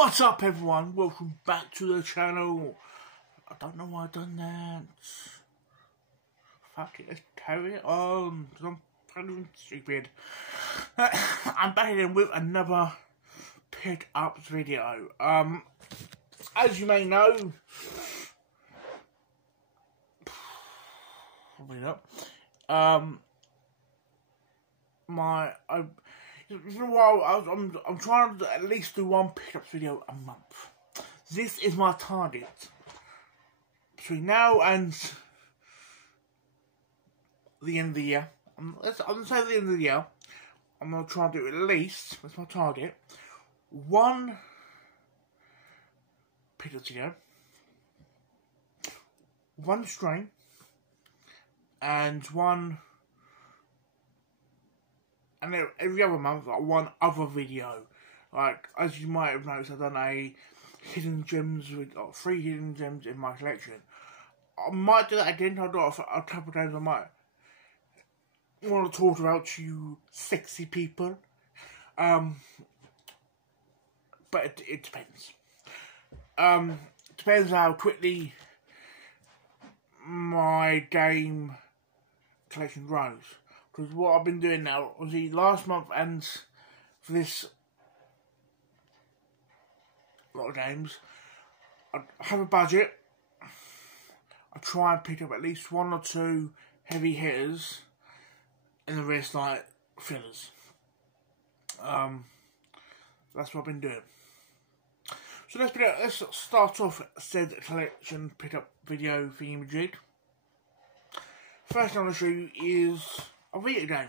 What's up, everyone? Welcome back to the channel. I don't know why I've done that. Fuck it, let's carry it on, because I'm fucking stupid. I'm back again with another pick up video. As you may know, for a while, I'm trying to at least do one pickup video a month. This is my target. Between now and the end of the year, I'm gonna say the end of the year, I'm gonna try and do at least, that's my target, one pickup video, one stream, and every other month, like one other video. Like, as you might have noticed, I've done a hidden gems with 3 hidden gems in my collection. I might do that again. I'll do it a couple of times. I might want to talk about to you sexy people. But it depends. Depends how quickly my game collection grows. Because what I've been doing now, obviously last month and for this lot of games, I have a budget. I try and pick up at least 1 or 2 heavy hitters, and the rest like fillers. That's what I've been doing. So let's start off said collection pickup video thingy-majig. First thing I'm going to show you is a Vita game.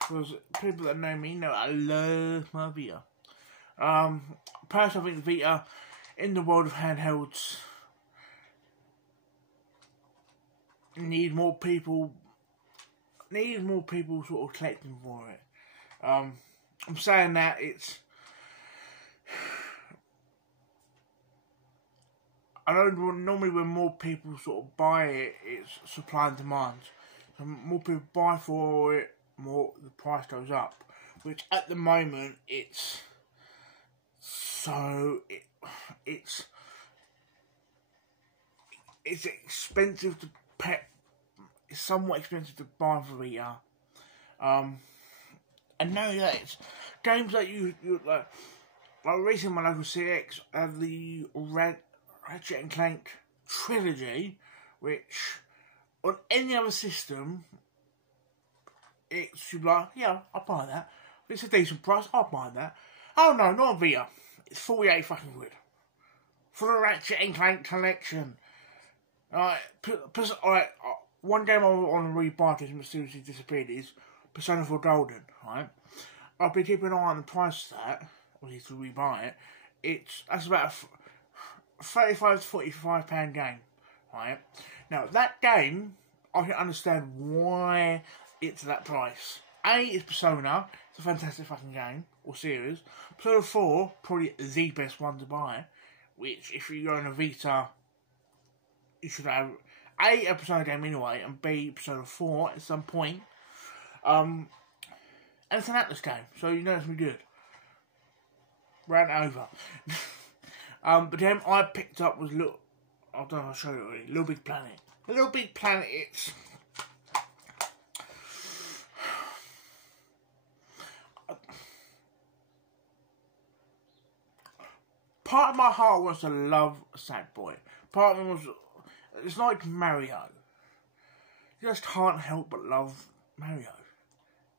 Because people that know me know I love my Vita. Personally, I think Vita, in the world of handhelds, need more people sort of collecting for it. I'm saying that it's, I know normally when more people sort of buy it, it's supply and demand. So more people buy for it, more the price goes up. Which at the moment it's expensive to pay. It's somewhat expensive to buy for Vita. And now that it's games that you like recently my local CX have the Ratchet and Clank trilogy, which on any other system it should be like, yeah, I'll buy that. If it's a decent price, I'll buy that. Oh no, not on Vita. It's 48 fucking quid for the Ratchet and Clank collection. Alright, one game I want to rebuy because it mysteriously disappeared is Persona 4 Golden, right? I've been keeping an eye on the price of that, obviously to rebuy it. That's about a £35 to £45 game, right? Now, that game, I can understand why it's that price. A, it's Persona, it's a fantastic fucking game, or series. Persona 4, probably the best one to buy, which, if you go on a Vita, you should have A, Persona game anyway, and B, Persona 4 at some point. And it's an Atlas game, so you know it's going to be good. Ran over. But the game I picked up was I don't know, I'll show you already, Little Big Planet. Little Big Planet, it's part of my heart wants to love Sackboy. Part of me was, it's like Mario. You just can't help but love Mario.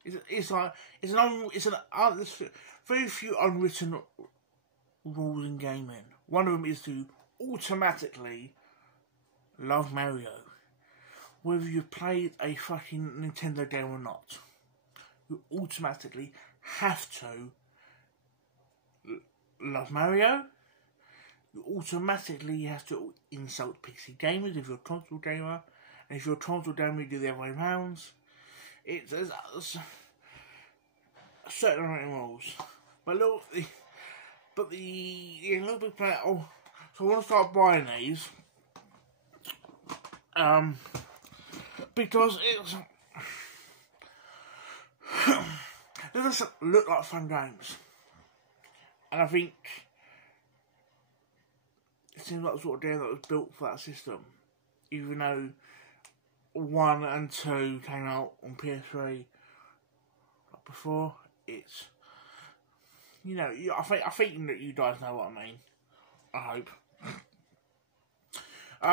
There's very few unwritten rules in gaming. One of them is to automatically love Mario, whether you've played a fucking Nintendo game or not. You automatically have to love Mario. You automatically have to insult PC gamers if you're a console gamer, and if you're a console gamer, you do the other way around. There's certain rules, but the Little Big Planet. Oh, so I want to start buying these, because they just look like fun games. And I think it seems like the sort of game that was built for that system. Even though 1 and 2 came out on PS3 before, it's, you know, I think that you guys know what I mean. I hope.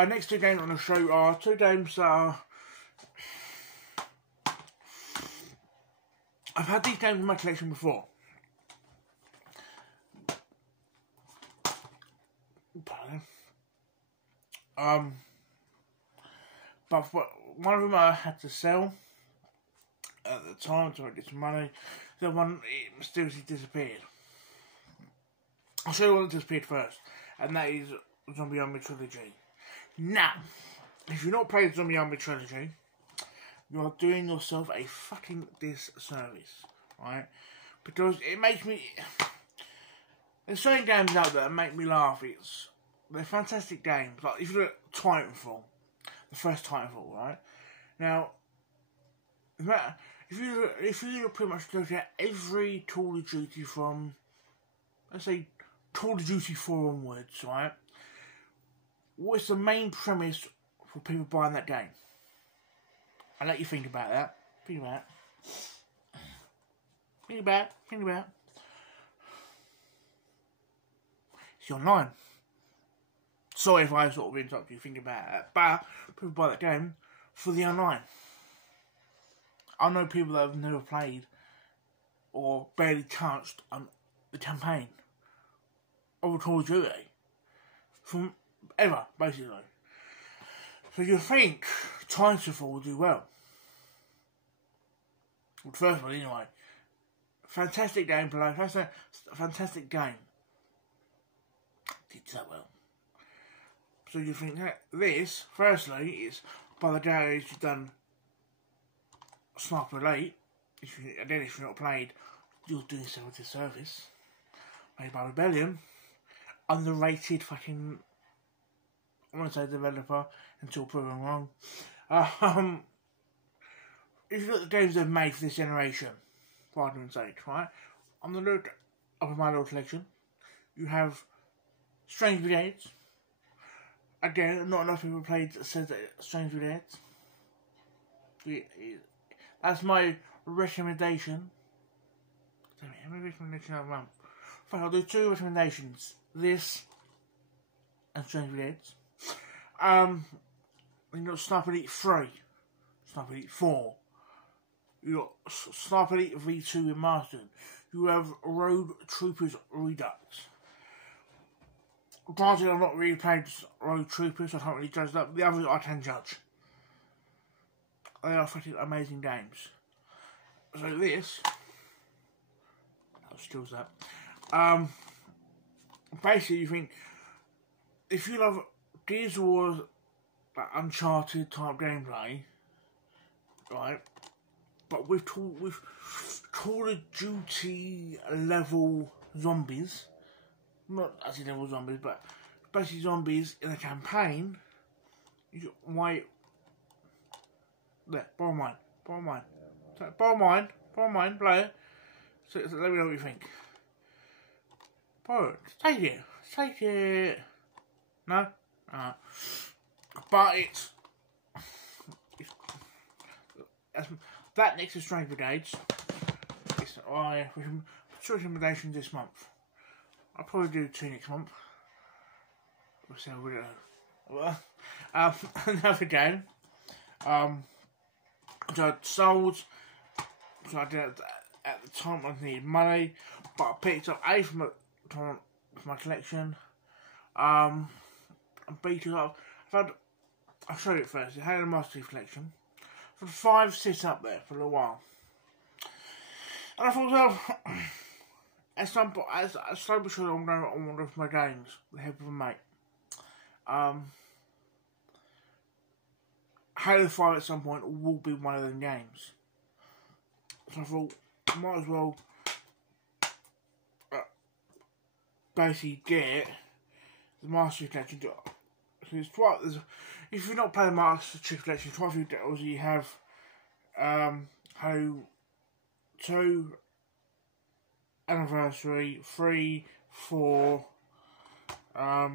Next 2 games on the show are 2 games that are... I've had these games in my collection before. But one of them I had to sell at the time to get some money. The one, it mysteriously disappeared. I'll show you what disappeared first, and that is Zombie Army Trilogy. Now, if you've not played Zombie Army Trilogy, you are doing yourself a fucking disservice, right? Because it makes me... There's certain games out there that make me laugh. They're fantastic games. Like, if you look at Titanfall, the first Titanfall, right? Now, if you pretty much look at every Call of Duty from, let's say, Call of Duty 4 onwards, right? What's the main premise for people buying that game? I'll let you think about that. Think about it. Think about it. Think about it. It's online. Sorry if I sort of interrupt you thinking about it, but people buy that game for the online. I know people that have never played or barely touched the campaign of Call of Duty from ever, basically. So you think Titanfall will do well? Well, the first one anyway. Fantastic gameplay, fantastic game. Did that well. So you think that this, firstly, is by the days you've done Sniper Elite, if you've not played, you're doing yourself a disservice. Made by Rebellion, underrated fucking, I want to say developer until proven wrong. If you look at the games they've made for this generation, for argument's sake, right? On the look of my little collection, you have Strange Brigades. Again, not enough people played said that Strange Brigades. That's my recommendation. How many recommendations have I? Fine, I'll do 2 recommendations. This and Strange Brigades. You got Sniper Elite 3, Sniper Elite 4. You got Sniper Elite V2 Remastered. You have Rogue Troopers Redux. Granted, I've not really played Rogue Troopers, so I can't really judge that, but the others I can judge. They are fucking amazing games. So this, still that. Basically, you think if you love Gears of War, like Uncharted type gameplay, right? But with Call of Duty level zombies. Not actually level zombies, but basically zombies in a campaign. Wait. There, borrow mine. Play it. So let me know what you think. Borrow it. Take it. No? But it's that next to Strange Brigades. It's my recommendations this month. I'll probably do 2 next month. We'll see how we go. Another game. Which I sold. So I did at the time I needed money. But I picked up A from my collection. And B to up. I'll show you it first. It had a Master Chief collection. For 5 sits up there for a little while. And I thought, well, at some point, as slowly but surely, I'm going on one of my games with the help of a mate. Halo 5 at some point will be one of them games. So I thought, I might as well basically get the Master Chief Collection. If you're not playing the Master Chief Collection, quite a few deals. You have Halo 2, Anniversary, 3, 4, I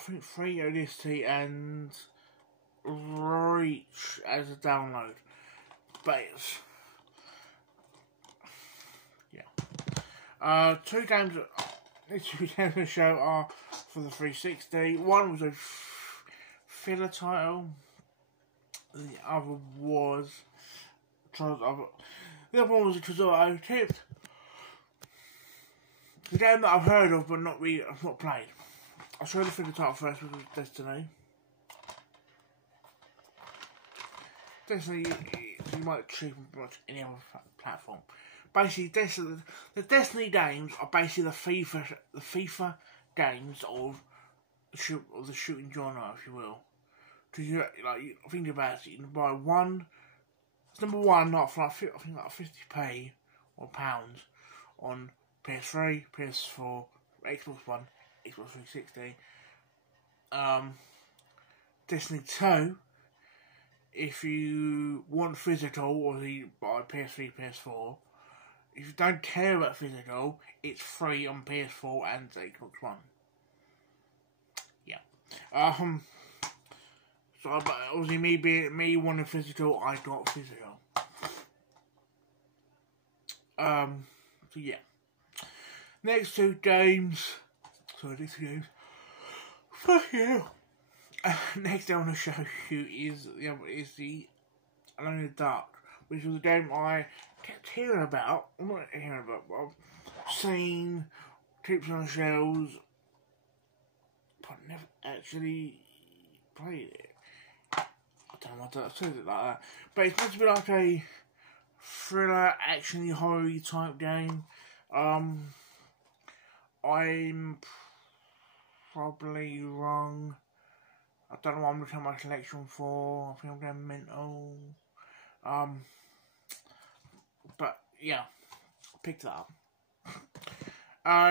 think 3 ODST and Reach as a download. But it's, yeah. Two games on the show are for the 360. One was a filler title. The other was the other one was a Tresor tipped. The game that I've heard of but I've not played. I'll show the filler title first, which was Destiny. Destiny, you might achieve on pretty much any other platform. Basically, the Destiny games are basically the FIFA games of the shooting genre, if you will. Because like, think about it, you can buy one. It's number one, not for I think like 50p or pounds on PS3, PS4, Xbox One, Xbox 360. Destiny 2. If you want physical, or you buy PS3, PS4, if you don't care about physical, it's free on PS4 and Xbox One. Yeah. So, but obviously, me wanting physical, I got physical. So yeah. Next two games. Fuck you. Next I want to show you is the Alone in the Dark, which was a game I kept hearing about. I'm not hearing about, but I've seen clips on the shelves, but never actually played it. I don't know what to say it like that, but it's meant to be like a thriller, action-y, horror type game. I'm probably wrong. I don't know what I'm looking at my collection for. I think I'm going mental. But yeah, picked that up.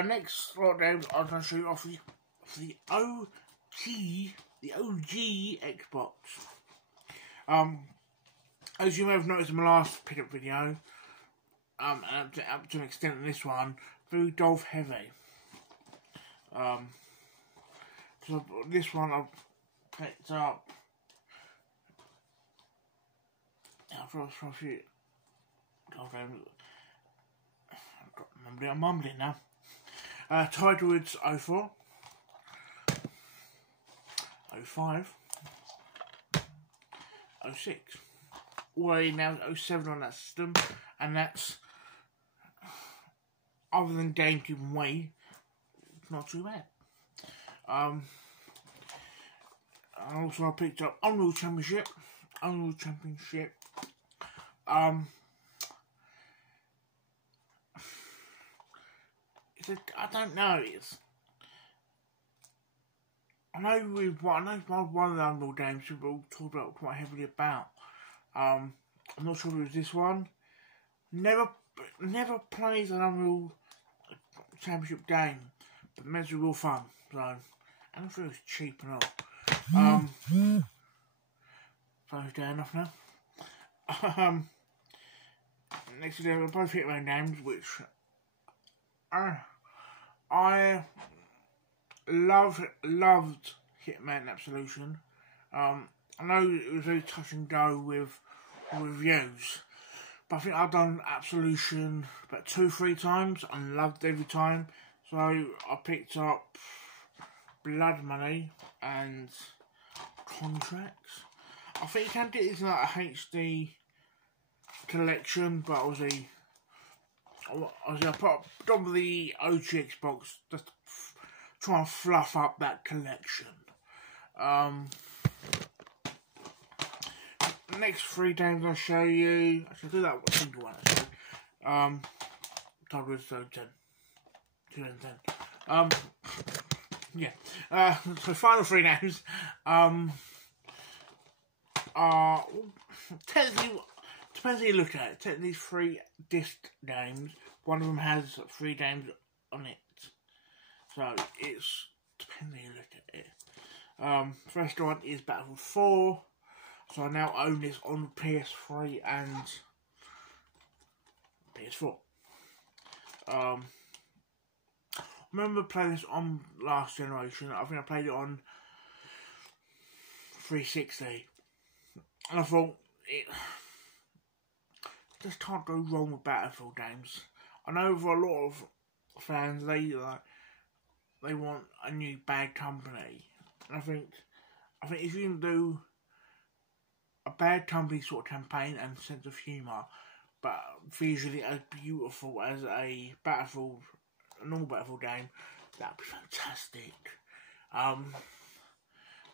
Next lot of games I'm going to show you off the OG Xbox. As you may have noticed in my last pickup video, and up to an extent in this one, very Dolph heavy. So this one I've picked up. I'm mumbling now. Tidewoods 04, 05, 06. All the way now 07 on that system, and that's, other than GameCube and Wii, not too bad. Also I picked up Unreal Championship. I don't know. I know one of the Unreal games people talk about quite heavily about. I'm not sure if it was this one. Never plays an Unreal Championship game, but it makes it real fun. So, and I thought it was cheap and all. Phone's going off now. Next to them, we're both Hitman games, which I loved Hitman Absolution. I know it was very touch and go with reviews, but I think I've done Absolution about 2-3 times and loved every time. So I picked up Blood Money and Contracts. I think you can get this in like a HD collection, but obviously I put up on the OG Xbox just to try and fluff up that collection. The next 3 games I'll show you, I should do that single one actually. Tidewoods 2010. Yeah. So final 3 games. Technically, depends how you look at it. Technically 3 disc games. One of them has 3 games on it. So it's depends how you look at it. First one is Battlefield 4. So I now own this on PS3 and PS4. I remember playing this on last generation. I think I played it on 360, and I thought it just can't go wrong with Battlefield games. I know for a lot of fans, they want a new Bad Company, and I think if you can do a Bad Company sort of campaign and sense of humour, but visually as beautiful as a normal Battlefield game, that'd be fantastic.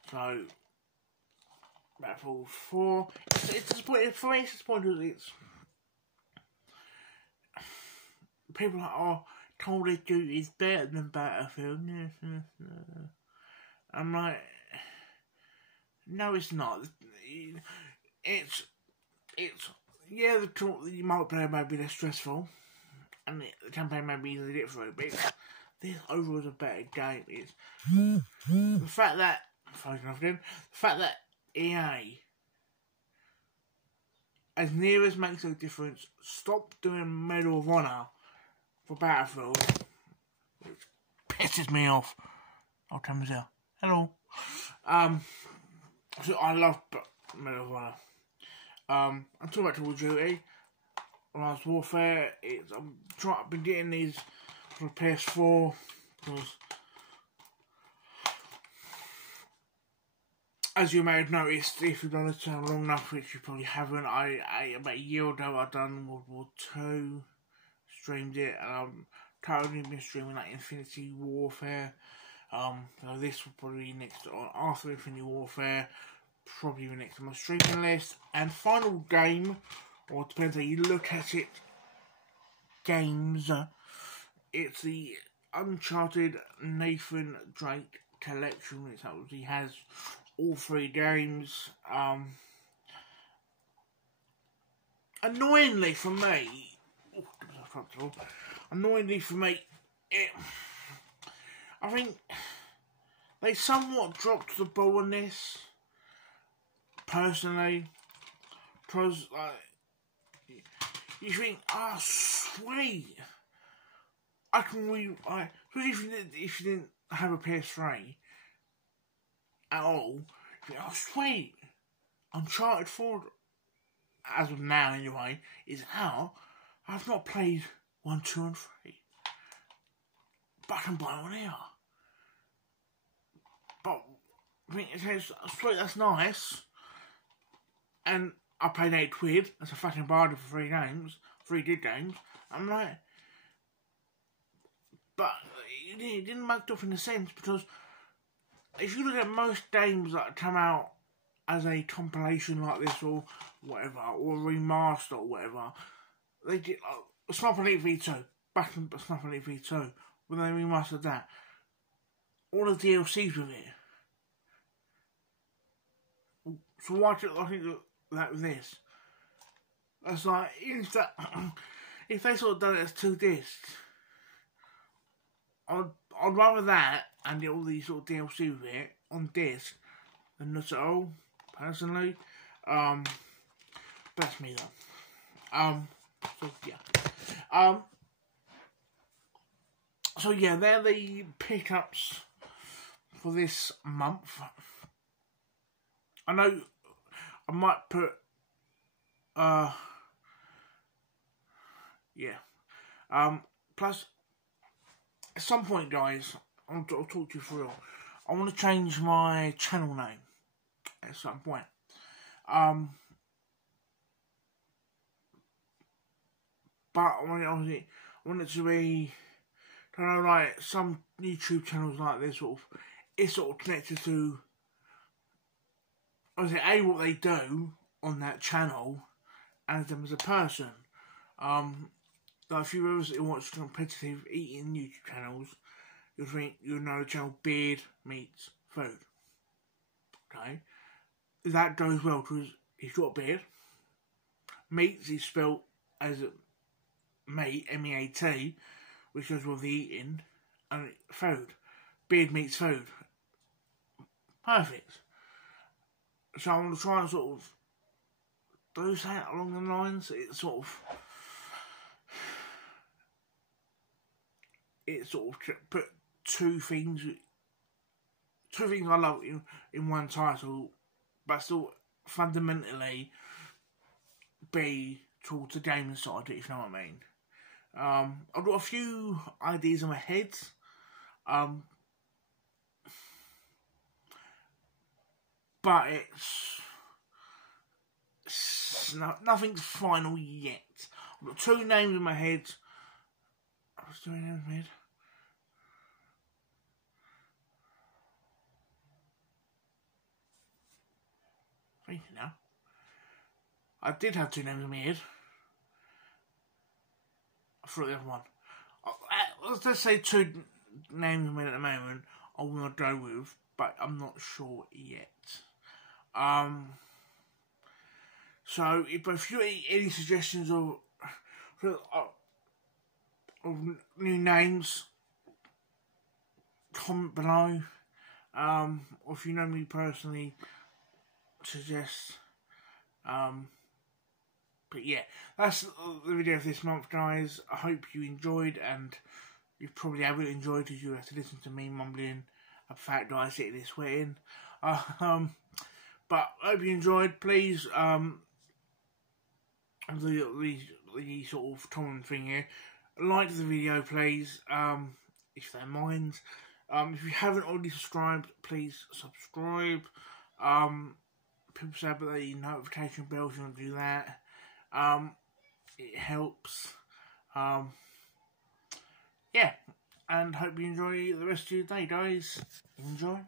So Battlefield 4, it's disappointing. For me, it's disappointing. It's people are like, oh, Call of Duty is better than Battlefield. I'm like, no, it's not. It's yeah, the multiplayer may be less stressful, and the campaign may be easier to get through, but this overall is a better game. It's the fact that EA, as near as makes a difference, stop doing Medal of Honor for Battlefield, which pisses me off. Oh, Tim's here. Hello. So I love Medal of Honor. I'm talking about Call of Duty, Advanced Warfare. I've been getting these for PS4 because, as you may have noticed, if you've done this channel long enough, which you probably haven't, about a year ago I done World War II, streamed it, and I'm currently been streaming like Infinity Warfare. So this will probably be next after Infinity Warfare. Probably the next on my streaming list. And final game, or it depends how you look at it, games, it's the Uncharted Nathan Drake collection, which obviously has all 3 games. Annoyingly for me, I think they somewhat dropped the ball on this. Personally, because you think, oh sweet, I can especially if you didn't have a PS3 at all, you think, oh sweet, Uncharted 4, as of now anyway, is out. I've not played 1, 2 and 3, but I can buy one here. But I think it says, sweet, that's nice. And I paid £8. That's a fucking bargain for 3 good games. I'm like, but it didn't make up in a sense, because if you look at most games that come out as a compilation like this or whatever, or a remaster or whatever, they did Sniper Elite V2, back in Sniper Elite V2, when they remastered that, all the DLCs with it. So why do I think that with this? That's like, if they sort of done it as 2 discs, I'd rather that and get all these sort of DLC with it on disc than not at all, personally. That's me though. So yeah. So yeah, they're the pickups for this month. I know I might put, plus, at some point, guys, I'll talk to you for real. I want to change my channel name at some point. But I want it to be, I don't know, like some YouTube channels like this, it's sort of connected to, obviously, what they do on that channel, and them as a person. Like if you ever watch competitive eating YouTube channels, you'll know the channel Beard Meets Food. Okay? That goes well because he's got a beard. Meats is spelt as meat, M-E-A-T, which goes with the eating, and food. Beard meets food. Perfect. So I'm going to try and sort of do that along the lines. It's sort of, it sort of put two things I love in one title, but still fundamentally be towards the gaming side, if you know what I mean. I've got a few ideas in my head. But nothing's final yet. I've got two names in my head. I was doing names in my head. Thinking now. I did have two names in my head. I forgot the other one. Let's say two names in my head at the moment I want to go with, but I'm not sure yet. So if you have any suggestions of new names, comment below. Or if you know me personally, suggest. But yeah, that's the video for this month, guys. I hope you enjoyed, and you probably haven't enjoyed because you have to listen to me mumbling a fat guy sitting there sweating. But I hope you enjoyed. Please, the sort of common thing here, like the video, please, if you don't mind. If you haven't already subscribed, please subscribe. People say about the notification bell, if you want to do that. It helps. Yeah, and hope you enjoy the rest of your day, guys. Enjoy.